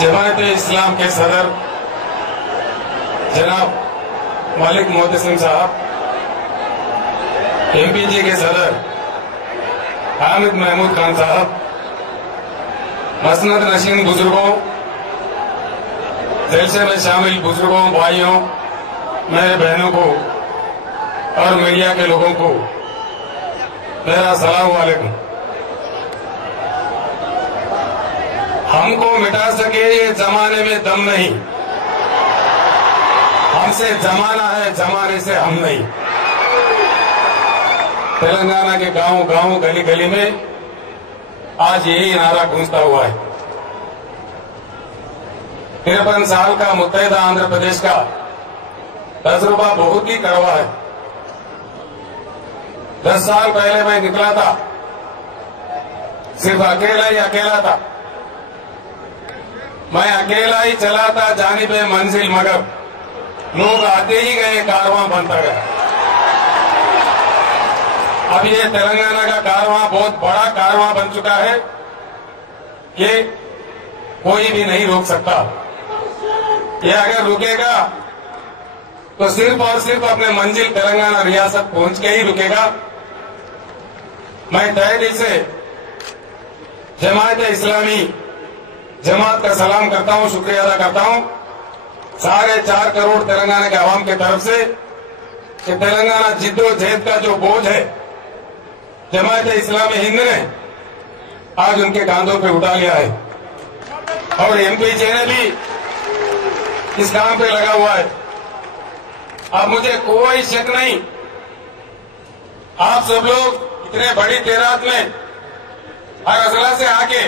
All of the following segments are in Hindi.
जमात-ए-इस्लाम के सदर जनाब मलिक मोहतसिम साहब, एमपीजी के सदर हामिद महमूद खान साहब, मसनद नशीन बुजुर्गों, जलसे में शामिल बुजुर्गों, भाइयों, मेरे बहनों को और मीडिया के लोगों को मेरा सलाम वालेकुम। हमको मिटा सके ये जमाने में दम नहीं, हमसे जमाना है, जमाने से हम नहीं। तेलंगाना के गांव गांव गली गली में आज यही नारा गूंजता हुआ है। 53 साल का मुत्तहिदा आंध्र प्रदेश का तजुर्बा बहुत ही कड़वा है। 10 साल पहले मैं निकला था, सिर्फ अकेला था। मैं अकेला ही चला था जानिबे मंजिल, मगर लोग आते ही गए, कारवां बनता गया। अब ये तेलंगाना का कारवां बहुत बड़ा कारवां बन चुका है, ये कोई भी नहीं रोक सकता। ये अगर रुकेगा तो सिर्फ और सिर्फ अपने मंजिल तेलंगाना रियासत पहुंच के ही रुकेगा। मैं तहे दिल से जमात-ए-इस्लामी जमात का सलाम करता हूं, शुक्रिया अदा करता हूं 4.5 करोड़ तेलंगाना के आवाम की तरफ से कि तेलंगाना जिद्दोजहद का जो बोझ है जमात-ए-इस्लामी हिंद ने आज उनके कांधों पे उठा लिया है और एमपीजे ने भी इस काम पे लगा हुआ है। अब मुझे कोई शक नहीं, आप सब लोग इतने बड़ी तादाद में हर अजला से आके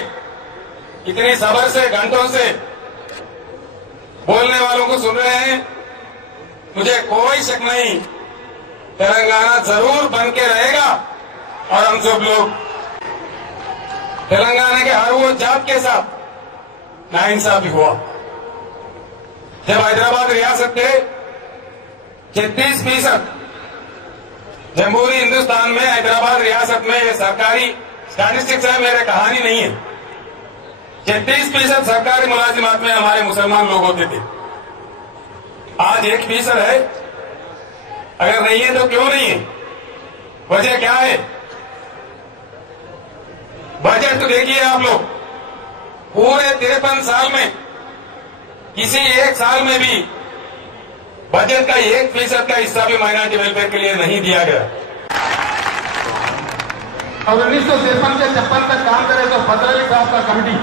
इतनी सब्र से घंटों से बोलने वालों को सुन रहे हैं। मुझे कोई शक नहीं, तेलंगाना जरूर बन के रहेगा और हम सब लोग तेलंगाना के हर वो जात के साथ नाइंसाफी हुआ। जब हैदराबाद रियासत के 36% जमहूरी हिंदुस्तान में हैदराबाद रियासत में ये सरकारी स्टैटिस्टिक्स है, मेरे कहानी नहीं है, 36% सरकारी मुलाजिमात में हमारे मुसलमान लोग होते थे। आज 1% है। अगर नहीं है तो क्यों नहीं है? वजह क्या है? बजट तो देखिए आप लोग, पूरे 53 साल में किसी एक साल में भी बजट का 1% का हिस्सा भी माइनॉरिटी वेलफेयर के लिए नहीं दिया गया। और 1953 से 56 तक काम करे तो फजल अली साहब का committee,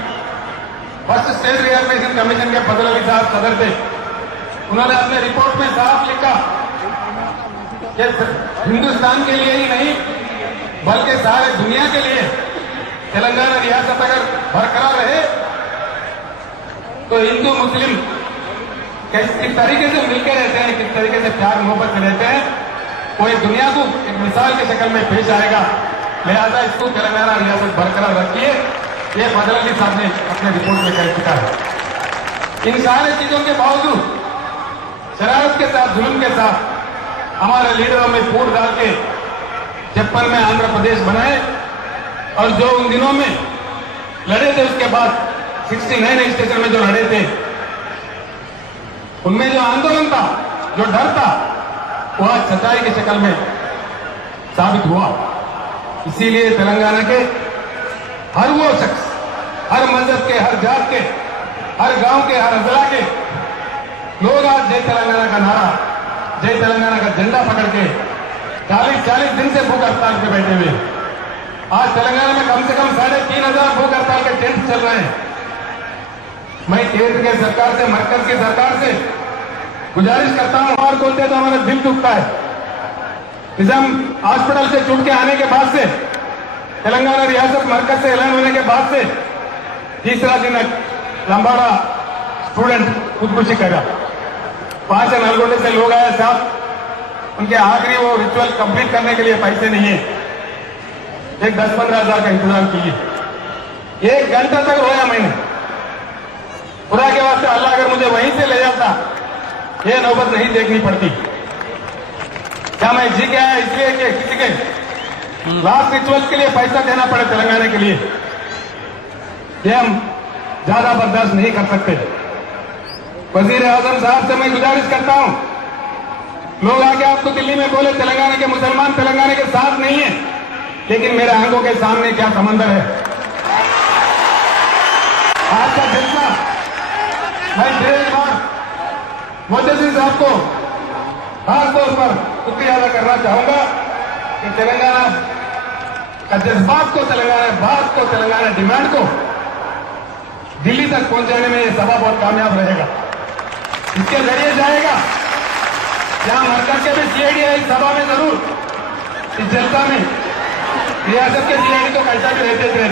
first state realization commission के फजल अली साहब सदर थे। उन्होंने अपने रिपोर्ट में साफ लिखा कि हिंदुस्तान के लिए ही नहीं बल्कि सारे दुनिया के लिए तेलंगाना रियासत अगर बरकरार रहे तो हिंदू मुस्लिम किस तरीके से मिलकर रहते हैं, किस तरीके से प्यार मोहब्बत से रहते हैं, वो एक दुनिया को एक मिसाल की शक्ल में पेश आएगा। लिहाजा इसको तेलंगाना रियासत बरकरार रखिए, ये फजल अली साहब ने अपने रिपोर्ट में कह चुका है। इन सारी चीजों के बावजूद शरारत के साथ, जुल्म के साथ हमारे लीडरों में फूट डाल के 56 में आंध्र प्रदेश बनाए और जो उन दिनों में लड़े थे, उसके बाद 69 स्टेशन में जो लड़े थे, उनमें जो आंदोलन था, जो डर था, वो आज सच्चाई की शक्ल में साबित हुआ। इसीलिए तेलंगाना के हर वो शख्स, हर मजहब के, हर जात के, हर गांव के, हर अजला के लोग आज जय तेलंगाना का नारा, जय तेलंगाना का झंडा पकड़ के 40 दिन से भूख हड़ताल पे बैठे हुए। आज तेलंगाना में कम से कम 3,500 भूख हड़ताल के टेंट चल रहे हैं। मैं केंद्र के सरकार से, मरकज की सरकार से गुजारिश करता हूं, और बोलते तो हमारा दिल दुखता है। निजाम हॉस्पिटल से छूट के आने के बाद से, तेलंगाना रियासत मरकज से ऐलान होने के बाद से तीसरा दिन लंबाड़ा स्टूडेंट खुदकुशी करा। 5 से नलगोंडे से लोग आए साहब, उनके आखिरी वो रिचुअल कंप्लीट करने के लिए पैसे नहीं है, एक 10-15 हजार का इंतजाम कीजिए। 1 घंटा तक रोया मैंने, खुदा के वास्ते अल्लाह अगर मुझे वहीं से ले जाता, ये नौबत नहीं देखनी पड़ती। क्या मैं जी के आया इसलिए कि किसी के लास्ट रिचुअल्स के लिए पैसा देना पड़े तेलंगाना के लिए? ये हम ज्यादा बर्दाश्त नहीं कर सकते। वजीर आजम साहब से मैं गुजारिश करता हूं, लोग आके आपको दिल्ली में बोले तेलंगाना के मुसलमान तेलंगाना के साथ नहीं है, लेकिन मेरे आंखों के सामने क्या समंदर है। आपका फैसला मैं देश बार मोदी सिंह साहब को खासतौर पर शुक्रिया अदा करना चाहूंगा कि तेलंगाना का जज्बात को, तेलंगाना बात को, तेलंगाना डिमांड को दिल्ली तक पहुंचाने में यह सभा बहुत कामयाब रहेगा। इसके जरिए जाएगा, यहां मरकज के भी सीआईडी है इस सभा में जरूर, इस जलसा में रियासत के सीआईडी तो कैसा भी रहते थे।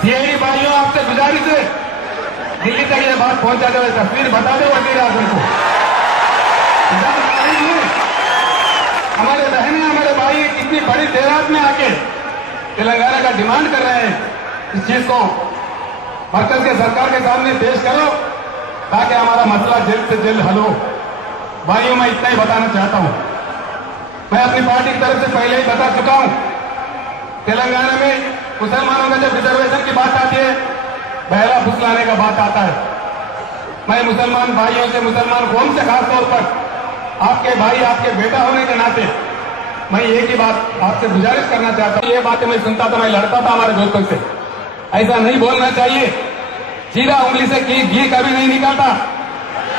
सीआईडी भाइयों आपसे गुजारिश है, दिल्ली तक ये बात पहुंचा दे, तस्वीर बता दो वजीर आजम को। हमारे बहनें, हमारे भाई कितनी बड़ी देरात में आके तेलंगाना का डिमांड कर रहे हैं, इस चीज को मरकज के सरकार के सामने पेश करो ताकि हमारा मसला जल्द से जल्द हल हो। भाइयों, मैं इतना ही बताना चाहता हूं, मैं अपनी पार्टी की तरफ से पहले ही बता चुका हूं, तेलंगाना में मुसलमानों का जब रिजर्वेशन की बात आती है, बहरा फुसलाने का बात आता है। मैं मुसलमान भाइयों से, मुसलमान कौम से खासतौर पर आपके भाई, आपके बेटा होने के नाते मैं एक ही बात आपसे गुजारिश करना चाहता हूं। ये बातें मैं सुनता था, मैं लड़ता था हमारे दोस्तों से, ऐसा नहीं बोलना चाहिए। सीधा उंगली से घी कभी नहीं निकलता।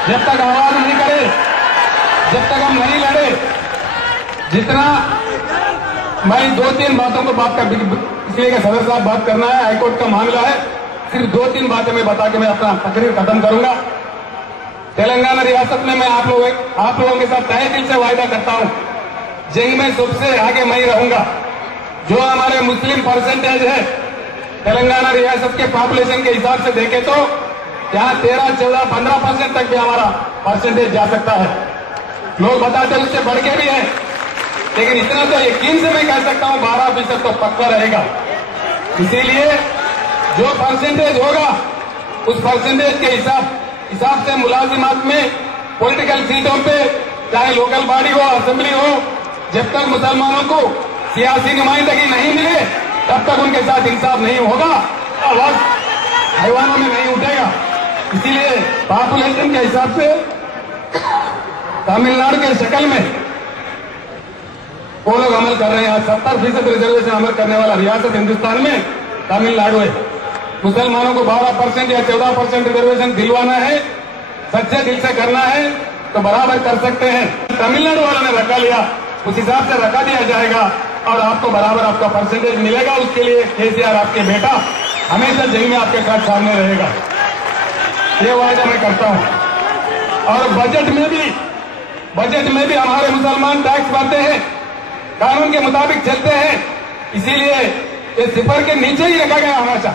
जब तक आवाज नहीं करे, जब तक हम नहीं लड़े, जितना मैं 2-3 बातों को बात कर, इसलिए कि सदर साहब बात करना है, हाईकोर्ट का मामला है, सिर्फ 2-3 बातें मैं बता के मैं अपना तकरीर खत्म करूंगा। तेलंगाना रियासत में मैं आप लोगों के साथ तहे दिल से वायदा करता हूं, जंग में सबसे आगे मैं ही रहूंगा। जो हमारे मुस्लिम परसेंटेज है तेलंगाना रियासत के पॉपुलेशन के हिसाब से देखें तो यहाँ 13, 14, 15% तक भी हमारा परसेंटेज जा सकता है। लोग बताते उससे बढ़ के भी है, लेकिन इतना तो यकीन से मैं कह सकता हूं 12% तो पक्का रहेगा। इसीलिए जो परसेंटेज होगा उस परसेंटेज के हिसाब से मुलाजिमात में, पॉलिटिकल सीटों पे, चाहे लोकल बॉडी हो, असेंबली हो, जब तक मुसलमानों को सियासी नुमाइंदगी नहीं मिले तब तक उनके साथ इंसाफ नहीं होगा, आवाज हैवानों में नहीं उठेगा। इसीलिए पॉपुलेशन के हिसाब से तमिलनाडु के शक्ल में वो लोग अमल कर रहे हैं। 70% रिजर्वेशन अमल करने वाला रियासत हिंदुस्तान में तमिलनाडु है। मुसलमानों को 12% या 14% रिजर्वेशन दिलवाना है, सच्चे दिल से करना है तो बराबर कर सकते हैं। तमिलनाडु वालों ने रखा लिया, उस हिसाब से रखा दिया जाएगा और आपको बराबर आपका परसेंटेज मिलेगा। उसके लिए केसीआर आपके बेटा हमेशा जंग में आपके साथ सामने रहेगा, ये वायदा मैं करता हूं। और बजट में भी हमारे मुसलमान टैक्स भरते हैं, कानून के मुताबिक चलते हैं, इसीलिए ये सिफर के नीचे ही रखा गया, हमेशा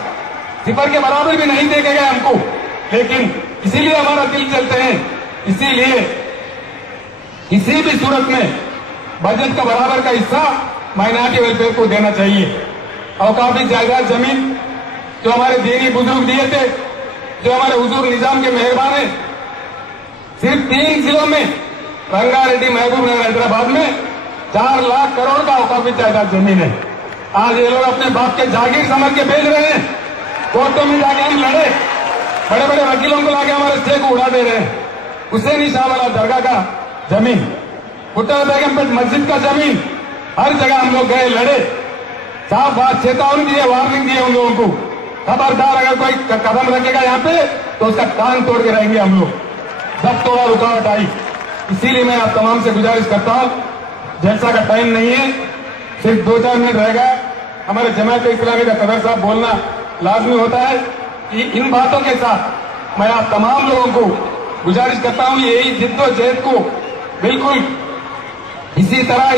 सिफर के बराबर भी नहीं देखे गए हमको, लेकिन इसीलिए हमारा दिल चलते हैं। इसीलिए किसी भी सूरत में बजट का बराबर का हिस्सा माइनॉरिटी वेलफेयर को देना चाहिए। और काफी जायदाद जमीन जो हमारे दीनी बुजुर्ग दिए थे, जो हमारे हुजूर निजाम के मेहरबान है, सिर्फ 3 जिलों में रंगारेड्डी, महबूबनगर, हैदराबाद में 4 लाख करोड़ का औकाफी जायदाद जमीन है। आज ये लोग अपने बाप के जागीर समझ के बेच रहे हैं। कोर्टों में जाके हम लड़े, बड़े बड़े वकीलों को लाके हमारे स्टे को उड़ा दे रहे हैं। हुसैनी शाह वाला दरगाह का जमीन, पुट्टा बेगमपेट मस्जिद का जमीन, हर जगह हम लोग गए, लड़े, साफ बात चेतावनी दिए, वार्निंग दिए उन लोगों को, खबरदार अगर कोई कदम रखेगा यहाँ पे तो उसका कान तोड़ के रहेंगे हम लोग। सब थोड़ा रुकावट आई, इसीलिए मैं आप तमाम से गुजारिश करता हूं, जलसा का टाइम नहीं है, सिर्फ 2-4 मिनट रह गया। हमारे जमात इस्लामी का सदर साहब बोलना लाजमी होता है कि इन बातों के साथ मैं आप तमाम लोगों को गुजारिश करता हूं, यही जिद्दोजहद को बिल्कुल इसी तरह